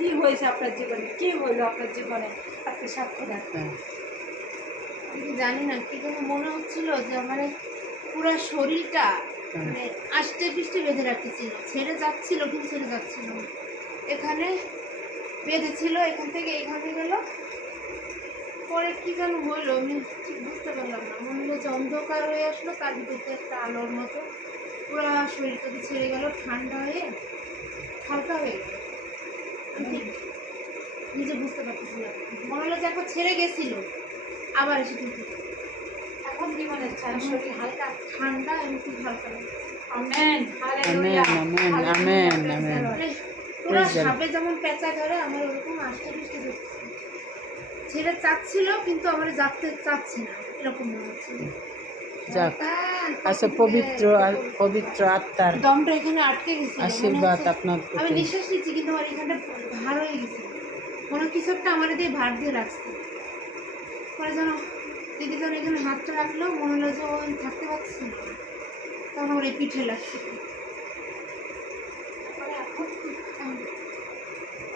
কি হয়েছে আপনার জীবনে, কি হইলো আপনার জীবনে, আজকে সাক্ষ্য দেন। আমি জানি না কি যেন মনে হচ্ছিল যে আমার পুরো শরীরটা মানে আষ্টে পৃষ্ঠে বেঁধে রাখতেছিল, ছেড়ে যাচ্ছিল কিন্তু ছেড়ে যাচ্ছিল না। এখানে বেঁধেছিল, এখান থেকে এখানে গেল, পরে কি যেন হইলো আমি ঠিক বুঝতে পারলাম না। মনে হলো যে অন্ধকার হয়ে আসলো, তার ভিতরে একটা আলোর মতো পুরো শরীরটাকে ছেড়ে গেল, ঠান্ডা হয়ে হালকা হয়ে গেল। আমি ঠিক নিজে বুঝতে পারতেছিলাম, মনে হলো যে একবার ছেড়ে গেছিল আবার এসে কিন্তু এখন কি মনে হচ্ছে? শরীর হালকা ঠান্ডা এবং খুব হালকা লাগে। Amen, hallelujah, amen, amen, hallelujah, amen, praise the amen. Lord। পুরো Praise the Lord. সাপে যেমন পেঁচা ধরে আমার ওরকম আষ্টে পৃষ্ঠে ধরছিল, ছেড়ে চাচ্ছিল কিন্তু আমার যাতে চাচ্ছি না এরকম মনে হচ্ছিল। যাক, আচ্ছা পবিত্র আত্মার দমটা এখানে আটকে গেছিল, আশীর্বাদ আপনার আমি প্রতি। নিঃশ্বাস নিচ্ছি কিন্তু আমার এখানটা ভার হয়ে গেছিল, মনে হয় কিছু একটা আমার দিয়ে ভার দিয়ে রাখছে। পরে যেন দিদি যেন এখানে হাতটা রাখলো, মনে হলো যে ও আমি থাকতে পারছি না, তখন আমার এই পিঠে লাগছে। তারপরে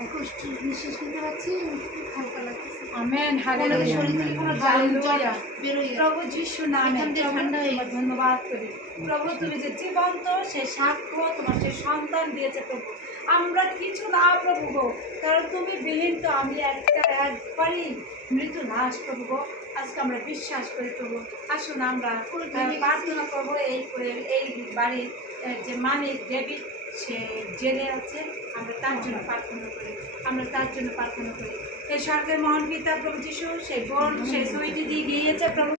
এখন নিঃশ্বাস নিতে পারছি, খুব হালকা লাগছে। আমেন, মনে হয় হালেলুয়া, শরীর থেকে কোনো হালেলুয়া। বেরোয় গেছে। প্রভু যিশু নামে এখান দিয়ে ঠান্ডা হয়ে গেছে। ধন্যবাদ করি প্রভু, তুমি যে জীবন্ত সে সাক্ষ্য তোমার সে সন্তান দিয়েছে প্রভু। আমরা কিছু না প্রভু গো, কারণ তুমি বিহীন তো আমি একবারই মৃত্যু নাশ প্রভু গো। আজকে আমরা বিশ্বাস করি প্রভু। আসুন আমরা প্রার্থনা করবো এই বাড়ির যে মালিক ডেভিড, সে জেলে আছে, আমরা তার জন্য প্রার্থনা করি, আমরা তার জন্য প্রার্থনা করি। এই স্বর্গের মহান পিতা প্রভু যিশু, সেই বোন সেই সুইটি দিয়ে গিয়েছে প্রভু।